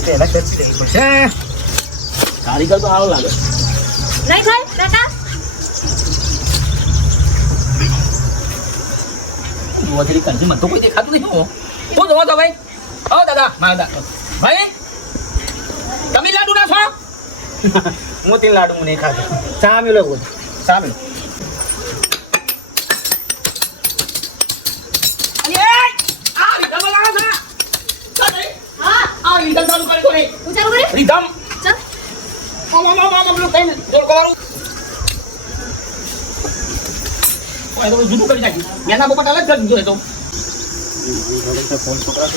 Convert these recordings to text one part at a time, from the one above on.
પહેલા કચ્છ થઈ પડશે કારીગર તો આવો લાગે નહીં ભાઈ કાકા જોવાથી કંજી મને તો કોઈ દેખાતું નહીં હું જોવા તો ભાઈ ઓ દાદા મારા દાદા ભાઈ તમે લાડુ ના છો મોતી લાડુ મને ખાધો ચા મેલો બોલ ચા મેલો રીધમ ચાલુ કરે તો નહીં હું ચાલુ કરે રીધમ ચાલ પેલું કઈ જોર કરવાનું ઓય તો જુદું કરી નાખ્યું મેના પોપટ અલગ કરી દીધો એ તો ફોન છોકરા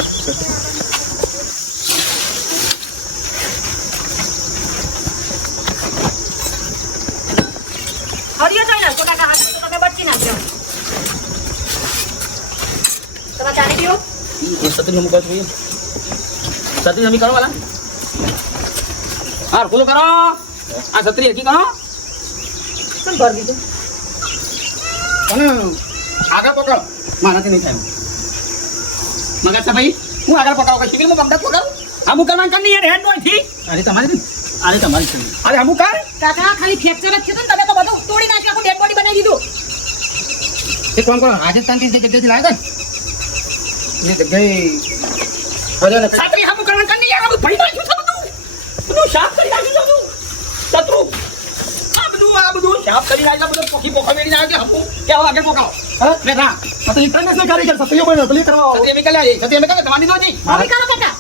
હરિયો ચાલ ના કાકા હાથ તો તમે બચી નાખજો તમારા ચાની પીઓ એ સતરી નમું કર જોઈએ સતરી નમી કરો વાલા હા બોલો કરો આ સતરી હકી કરો કેમ ભર દીધું અને આગળ પકડો મારાથી નહીં થાય મગર છે ભાઈ હું આગળ પકડાવ કે શીખી હું ગમડા પકડાવ અમુક કરવાનું કર નહીં યાર હેડ નો થી અરે તમારી છે અરે અમુક કર કાકા ખાલી ફ્રેક્ચર જ છે ને તમે તો બધું તોડી નાખ્યું આખું ડેડ બોડી બનાવી દીધું એક કામ કરો રાજસ્થાનથી જે જગ્યાએથી લાવ્યા ને એ જગ્યાએ ભલે છાત્રી અમુક કરવાનું કર નહીં યાર બધું ભરી નાખ્યું છે બધું સાફ કરી નાખ્યું છે શત્રુ આ બધું સાફ કરી નાખ્યા બધું પોખી પોખા મેળી નાખ્યો કે હમું કે આવો આગળ પોકાવો હા બેઠા આ તો ઇન્ટરનેશનલ કારીગર સત્યો બન્યો પેલી કરવા સત્ય મેં કલ્યા સત્ય મેં કલ્યા તમારી દો જી મમ્મી કરો કાકા